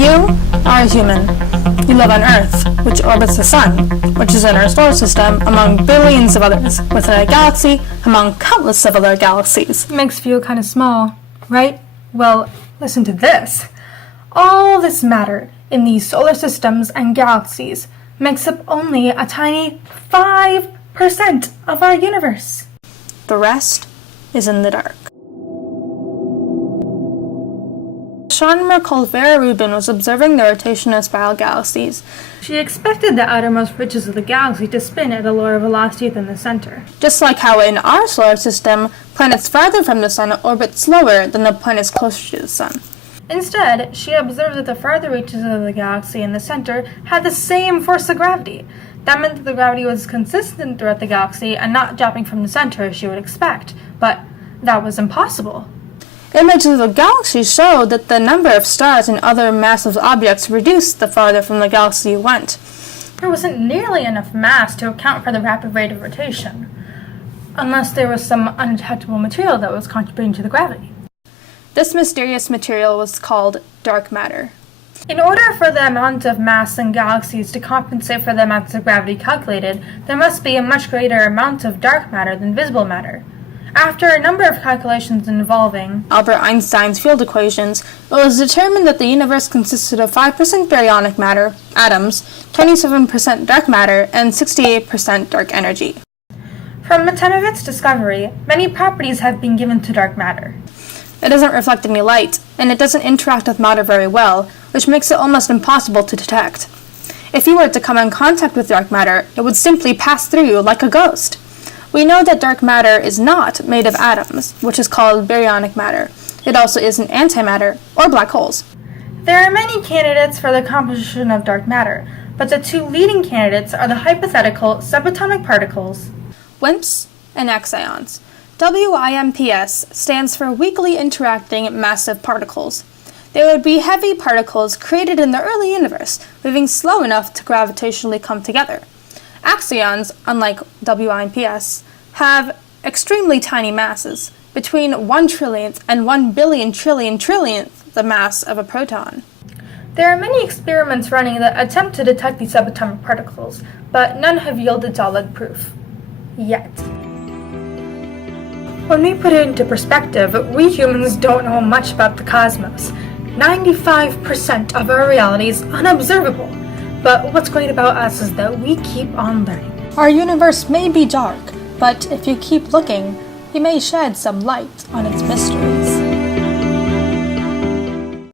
You are a human. You live on Earth, which orbits the Sun, which is in our solar system among billions of others, within a galaxy among countless of other galaxies. Makes you feel kind of small, right? Well, listen to this. All this matter in these solar systems and galaxies makes up only a tiny 5% of our universe. The rest is in the dark. Astronomer called Vera Rubin was observing the rotation of spiral galaxies. She expected the outermost reaches of the galaxy to spin at a lower velocity than the center. Just like how in our solar system, planets farther from the Sun orbit slower than the planets closer to the Sun. Instead, she observed that the farther reaches of the galaxy in the center had the same force of gravity. That meant that the gravity was consistent throughout the galaxy and not dropping from the center as she would expect. But that was impossible. Images of the galaxy showed that the number of stars and other massive objects reduced the farther from the galaxy you went. There wasn't nearly enough mass to account for the rapid rate of rotation, unless there was some undetectable material that was contributing to the gravity. This mysterious material was called dark matter. In order for the amount of mass in galaxies to compensate for the amounts of gravity calculated, there must be a much greater amount of dark matter than visible matter. After a number of calculations involving Albert Einstein's field equations, it was determined that the universe consisted of 5% baryonic matter, atoms, 27% dark matter, and 68% dark energy. From the time of its discovery, many properties have been given to dark matter. It doesn't reflect any light, and it doesn't interact with matter very well, which makes it almost impossible to detect. If you were to come in contact with dark matter, it would simply pass through you like a ghost. We know that dark matter is not made of atoms, which is called baryonic matter. It also isn't antimatter or black holes. There are many candidates for the composition of dark matter, but the two leading candidates are the hypothetical subatomic particles, WIMPs and axions. WIMPs stands for weakly interacting massive particles. They would be heavy particles created in the early universe, moving slow enough to gravitationally come together. Axions, unlike WIMPs, have extremely tiny masses, between 1 trillionth and 1 billion trillionth the mass of a proton. There are many experiments running that attempt to detect these subatomic particles, but none have yielded solid proof. Yet. When we put it into perspective, we humans don't know much about the cosmos. 95% of our reality is unobservable. But what's great about us is that we keep on learning. Our universe may be dark, but if you keep looking, you may shed some light on its mystery.